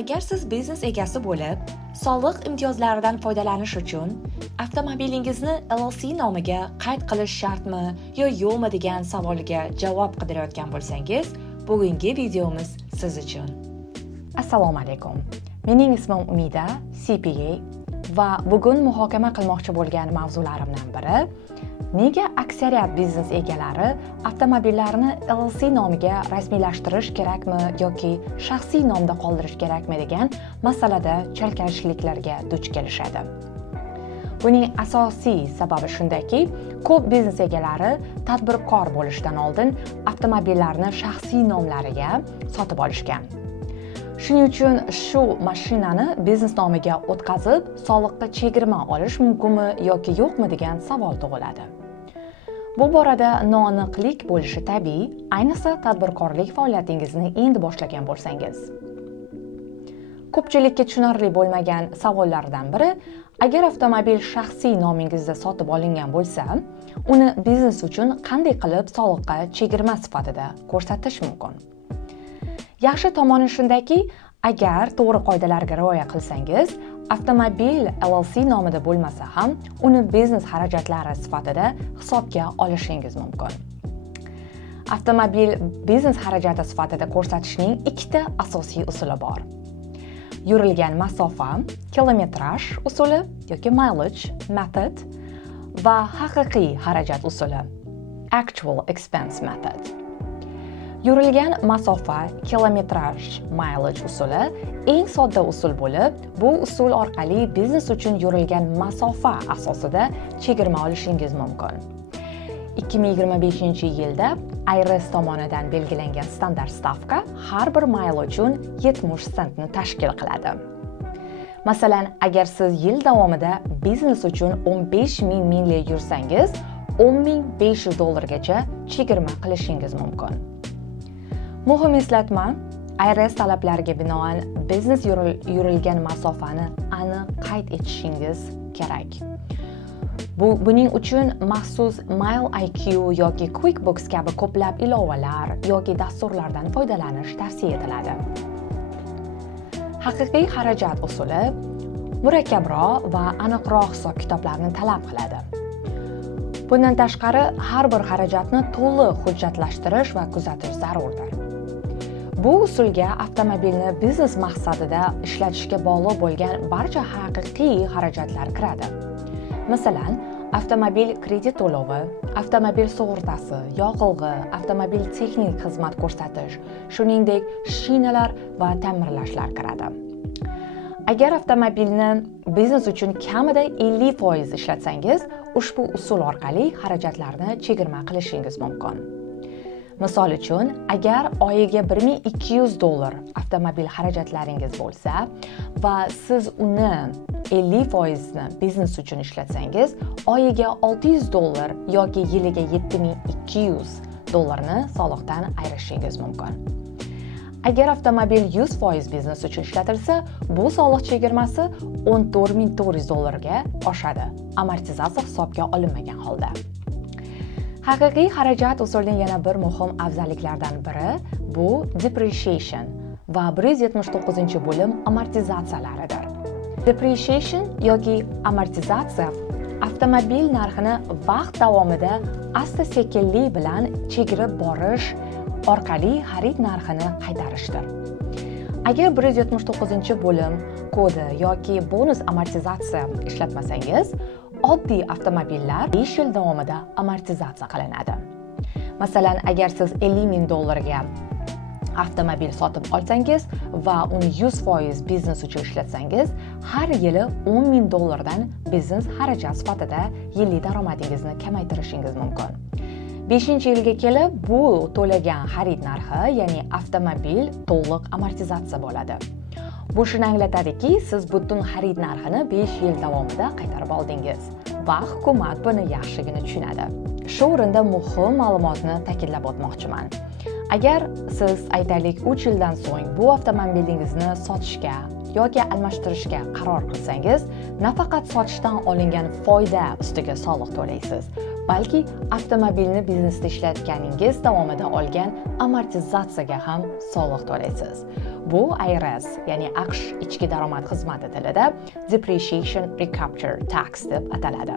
Agar siz biznes egasi bo'lib, soliq imtiyozlaridan foydalanish uchun avtomobilingizni LLC nomiga qayd qilish shartmi yo yo'qmi degan savoliga javob qidirayotgan bo'lsangiz, bugungi videomiz siz uchun. Assalomu alaykum. Mening ismim Umida, CPA va bugun muhokama qilmoqchi bo'lgan mavzularimdan biri nega aksariyat biznes egalari avtomobillarini LLC nomiga rasmiylashtirish kerakmi yoki shaxsiy nomda qoldirish kerakmi degan masalada chalkashliklarga duch kelishadi. Buning asosiy sababi shundaki, ko'p biznes egalari tadbirkor bo'lishdan oldin avtomobillarni shaxsiy nomlariga sotib olishgan. Shuning uchun shu mashinani biznes nomiga o'tkazib, soliqqa chegirma olish mumkinmi yoki yo'qmi degan savol tug'iladi. Bu borada noaniqlik bo'lishi tabiiy, ayniqsa tadbirkorlik faoliyatingizni endi boshlagan bo'lsangiz. Ko'pchilikka tushunarli bo'lmagan savollardan biri, agar avtomobil shaxsiy nomingizda sotib olingan bo'lsa, uni biznes uchun qanday qilib soliqqa chegirma sifatida ko'rsatish mumkin? Yaxshi tomoni shundaki, agar to'g'ri qoidalarga rioya qilsangiz, avtomobil LLC nomida bo'lmasa ham, uni biznes xarajatlari sifatida hisobga olishingiz mumkin. Avtomobil biznes xarajati sifatida ko'rsatishning ikkita asosiy usuli bor. Yurilgan masofa, kilometraj usuli yoki mileage method va haqiqiy xarajat usuli, actual expense method. Yurilgan masofa, kilometraj, mileage usuli eng sodda usul bo'lib, bu usul orqali biznes uchun yurilgan masofa asosida chegirma olishingiz mumkin. 2025-yilda IRS tomonidan belgilangan standart stavka har bir mayl uchun 70 sentni tashkil qiladi. Masalan, agar siz yil davomida biznes uchun 15,000 milya yursangiz, $10,500 chegirma qilishingiz mumkin. Muhim eslatma, IRS talablariga binoan biznes yurilgan masofani aniq qayd etishingiz kerak. Buning uchun maxsus MileIQ yoki QuickBooks kabi ko'plab ilovalar yoki dasturlardan foydalanish tavsiya etiladi. Haqiqiy xarajat usuli murakkabroq va aniqroq hisob-kitoblarni talab qiladi. Bundan tashqari, har bir xarajatni to'liq hujjatlashtirish va kuzatish zarurdir. Bu usulga avtomobilni biznes maqsadida ishlatishga bog'liq bo'lgan barcha haqiqiy xarajatlar kiradi. Masalan, avtomobil kredit to'lovi, avtomobil sug'urtasi, yoqilg'i, avtomobil texnik xizmat ko'rsatish, shuningdek shinalar va ta'mirlashlar kiradi. Agar avtomobilni biznes uchun kamida 50% ishlatsangiz, ushbu usul orqali xarajatlarni chegirma qilishingiz mumkin. Misol uchun, agar oyiga $1,200 avtomobil xarajatlaringiz bo'lsa va siz uni 50% biznes uchun ishlatsangiz, oyiga $600 yoki yiliga $7,200 ni soliqdan ayrishingiz mumkin. Agar avtomobil 100% biznes uchun ishlatilsa, bu soliq chegirmasi $14,400 ga oshadi, amortizatsiya hisobga olinmagan holda. Haqiqiy xarajat usulining yana bir muhim afzalliklaridan biri bu depreciation va 179-bo'lim amortizatsiyalaridir. Depreciation yoki amortizatsiya avtomobil narxini vaqt davomida asta-sekinlik bilan chegirib borish orqali xarid narxini qaytarishdir. Agar 179-bo'lim kodi yoki bonus amortizatsiya ishlatmasangiz, oddiy avtomobillar 5 yil davomida amortizatsiya qilinadi. Masalan, agar siz $50,000 ga avtomobil sotib olsangiz va uni 100% biznes uchun ishlatsangiz, har yili $10,000 dan biznes xarajat sifatida yillik daromadingizni kamaytirishingiz mumkin. 5-yilga kelib bu to'lagan xarid narxi, ya'ni avtomobil to'liq amortizatsiya bo'ladi. Bu shuni anglatadiki, siz butun xarid narxini 5 yil davomida qaytarib oldingiz va hukumat buni yaxshigina tushunadi. Shu o'rinda muhim ma'lumotni ta'kidlab o'tmoqchiman. Agar siz aytaylik 3 yildan so'ng bu avtomobilingizni sotishga yoki almashtirishga qaror qilsangiz, nafaqat sotishdan olingan foyda ustiga soliq to'laysiz, balki avtomobilni biznesda ishlatganingiz davomida olgan amortizatsiyaga ham soliq to'laysiz. Bu IRS, ya'ni AQSh ichki daromad xizmati tilida Depreciation Recapture Tax deb ataladi.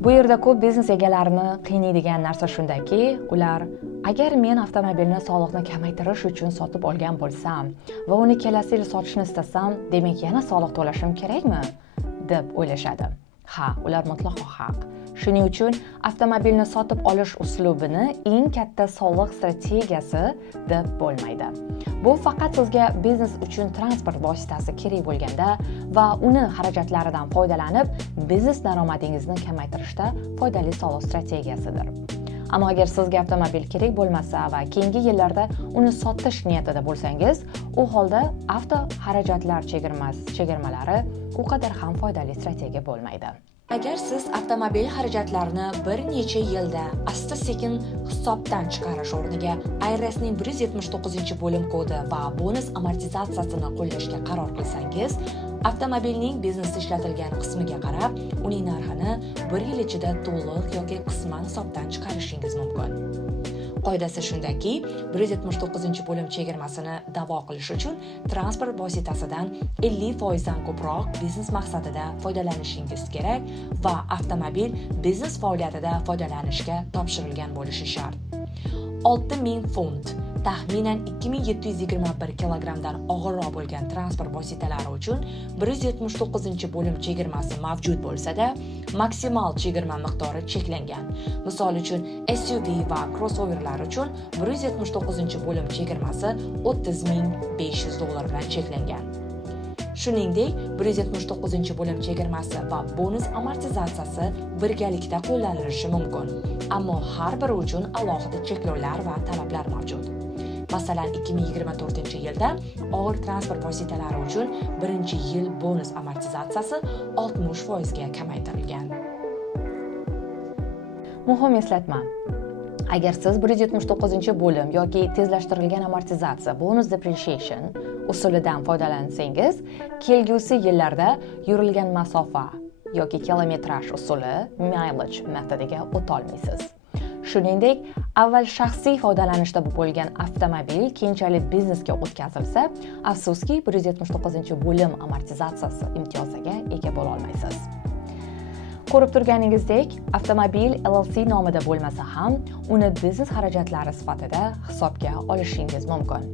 Bu yerda ko'p biznes egalarini qiynaydigan narsa shundaki, ular agar men avtomobilni soliqni kamaytirish uchun sotib olgan bo'lsam va uni kelasi yil sotishni istasam, demak yana soliq to'lashim kerakmi deb o'ylashadi. Ha, ular mutlaqo haq. Shuning uchun avtomobilni sotib olish uslubini eng katta soliq strategiyasi deb bo'lmaydi. Bu faqat sizga biznes uchun transport vositasi kerak bo'lganda va uni xarajatlaridan foydalanib, biznes daromadingizni kamaytirishda foydali soliq strategiyasidir. Ammo agar sizga avtomobil kerak bo'lmasa va keyingi yillarda uni sotish niyatida bo'lsangiz, u holda avto xarajatlar chegirmalari u qadar ham foydali strategiya bo'lmaydi. Agar siz avtomobil xarajatlarini bir necha yilda asta-sekin hisobdan chiqarish o'rniga IRSning 179-bo'lim kodi va bonus amortizatsiyasini qo'llashga qaror qilsangiz, avtomobilning biznesda ishlatilgan qismiga qarab, uning narxini 1 yil ichida to'liq yoki qisman hisobdan chiqarishingiz mumkin. Qoidasi shundaki, 179-bo'lim chegirmasini da'vo qilish uchun transport vositasidan 50% dan ko'proq biznes maqsadida foydalanishingiz kerak va avtomobil biznes faoliyatida foydalanishga topshirilgan bo'lishi shart. 6000 funt, taxminan 2721 kilogramdan og'irroq bo'lgan transport vositalari uchun 179-bo'lim chegirmasi mavjud bo'lsa-da, maksimal chegirma miqdori cheklangan. Misol uchun, SUV va crossoverlar uchun 179-bo'lim chegirmasi $30,500 bilan cheklangan. Shuningdek, 179-bo'lim chegirmasi va bonus amortizatsiyasi birgalikda qo'llanilishi mumkin. Ammo har biri uchun alohida cheklovlar va talablar mavjud. Masalan, 2024-yilda og'ir transport vositalari uchun birinchi yil bonus amortizatsiyasi 60% ga kamaytirilgan. Muhim eslatma. Agar siz 179-bo'lim yoki tezlashtirilgan amortizatsiya bonus depreciation usulidan foydalansangiz, kelgusi yillarda yurilgan masofa yoki kilometraj usuli mileage metodiga o'ta olmaysiz. Shuningdek, avval shaxsiy foydalanishda bo'lgan avtomobil keyinchalik biznesga o'tkazilsa, afsuski 179-bo'lim amortizatsiyasi imtiyoziga ega bo'la olmaysiz. Ko'rib turganingizdek, avtomobil LLC nomida bo'lmasa ham, uni biznes xarajatlari sifatida hisobga olishingiz mumkin.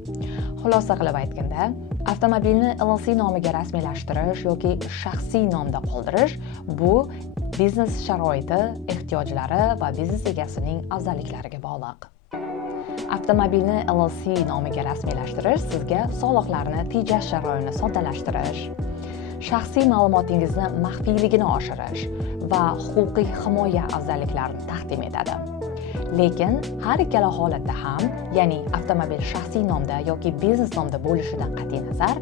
Xulosa qilib aytganda, avtomobilni LLC nomiga rasmiylashtirish yoki shaxsiy nomda qoldirish bu biznes sharoiti, ehtiyojlari va biznes egasining afzalliklariga bog'liq. Avtomobilni LLC nomiga rasmiylashtirish sizga soliqlarni tejash jarayonini soddalashtirish, shaxsiy ma'lumotingizni maxfiyligini oshirish va huquqiy himoya afzalliklarini taqdim etadi. Lekin har ikkala holatda ham, ya'ni avtomobil shaxsiy nomda yoki biznes nomda bo'lishidan qat'iy nazar,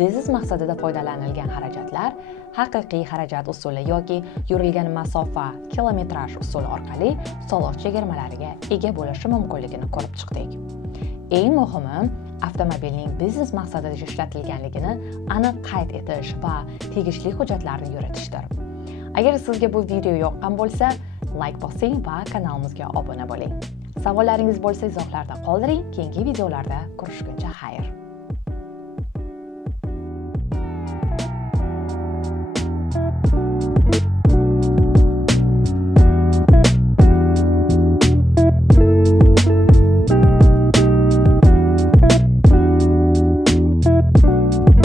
biznes maqsadida foydalanilgan xarajatlar haqiqiy xarajat usuli yoki yurilgan masofa kilometraj usuli orqali soliq chegirmalariga ega bo'lishi mumkinligini ko'rib chiqdik. Eng muhimi, avtomobilning biznes maqsadida ishlatilganligini aniq qayd etish va tegishli hujjatlarni yuritishdir. Agar sizga bu video yoqqan bo'lsa, like bosing va kanalimizga obuna bo'ling. Savollaringiz bo'lsa, izohlarda qoldiring. Keyingi videolarda ko'rishguncha xayr.